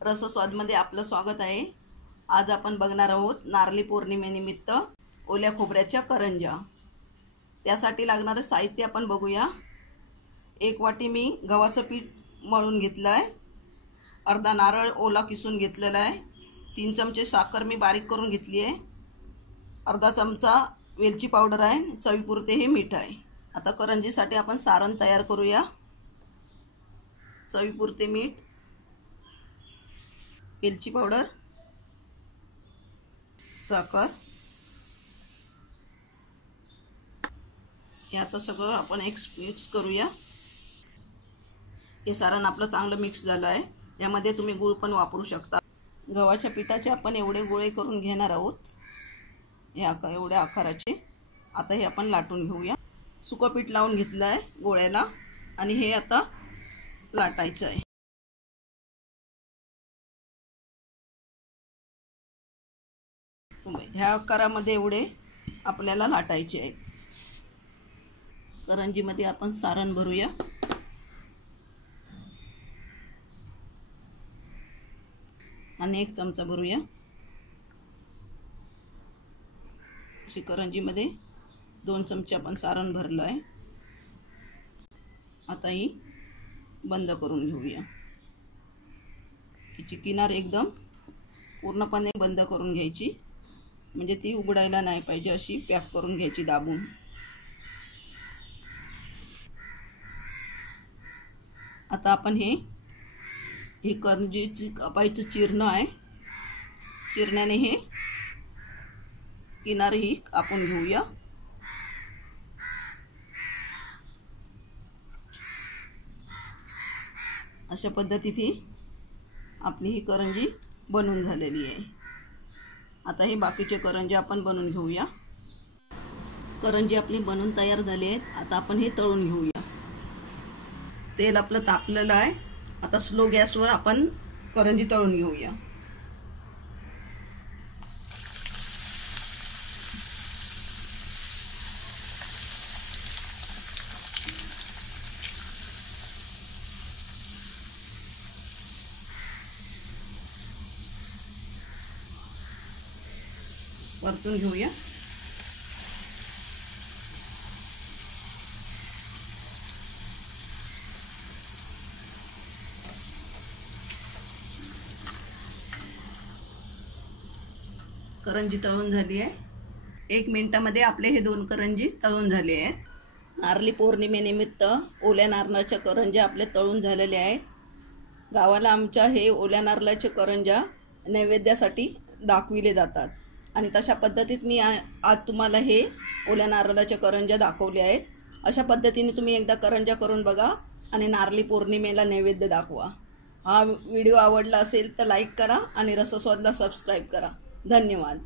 रसस्वादमध्ये आपलं स्वागत आहे। आज आपण बघणार आहोत नारळी पौर्णिमेनिमित्त ओल्या खोबऱ्याच्या करंज्या। त्यासाठी लागणारे साहित्य आपण बघूया। 1 वाटी मी गव्हाचं पीठ मळून घेतलं आहे। अर्धा नारळ ओला किसून घेतलेला आहे। 3 चमचे साखर मी बारीक करून घेतली आहे। अर्धा चमचा वेलची पावडर आहे। चवीपुरते हे मीठ आहे। आता करंजीसाठी आपण सारण तयार करूया। चवीपुरते मीठ, वेलची पावडर, साखर, हे आता सगळं आपण मिक्स करूया। हे सारण आपलं चांगलं मिक्स झालं आहे। यामध्ये तुम्ही गूळ पण वापरू शकता। गव्हाच्या पिठाचे आपण एवढे गोळे करून घेणार आहोत, एवढ्या आकाराचे। आता हे आपण लाटून घेऊया। सुकं पीठ लावून घेतलं आहे गोळ्याला आणि हे आता लाटायचं आहे। ह्या आकारामध्ये एवढे आपल्याला लाटायचे आहेत। करंजीमध्ये आपण सारण भरूया। आणि 1 चमचा भरूया। अशी करंजीमध्ये 2 चमचे आपण सारण भरलं आहे। आता ही बंद करून घेऊया। हिची किनार एकदम पूर्णपणे बंद करून घ्यायची, म्हणजे ती उघडायला नाही पाहिजे, अशी पॅक करून घ्यायची दाबून। आता आपण हे करंजीची कापायचं चिरणं आहे। चिरण्याने हे किनार ही कापून घेऊया। अशा पद्धतीने आपली ही करंजी बनवून झालेली आहे। आता हे बाकीचे करंजी आपण बनवून घेऊया। करंजी आपली बनवून तयार झाली आहेत। आता आपण हे तळून घेऊया। तेल आपलं तापलेलं आहे। आता स्लो गॅसवर आपण करंजी तळून घेऊया। परतून घेऊया। करंजी तळून झाली आहे। 1 मिनिटामध्ये आपले हे 2 करंजी तळून झाले आहेत। नारळी पौर्णिमेनिमित्त ओल्या नारळाच्या करंज्या आपले तळून झालेले आहेत। गावाला आमच्या हे ओल्या नारळाचे करंज्या नैवेद्यासाठी दाखविले जातात आणि तशा पद्धतीत मी आज तुम्हाला हे ओल्या नारळाच्या करंज्या दाखवले आहेत। अशा पद्धतीने तुम्ही एकदा करंज्या करून बघा आणि नारळी पौर्णिमेला नैवेद्य दाखवा। हा व्हिडिओ आवडला असेल तर लाईक करा आणि रसस्वादला सबस्क्राईब करा। धन्यवाद।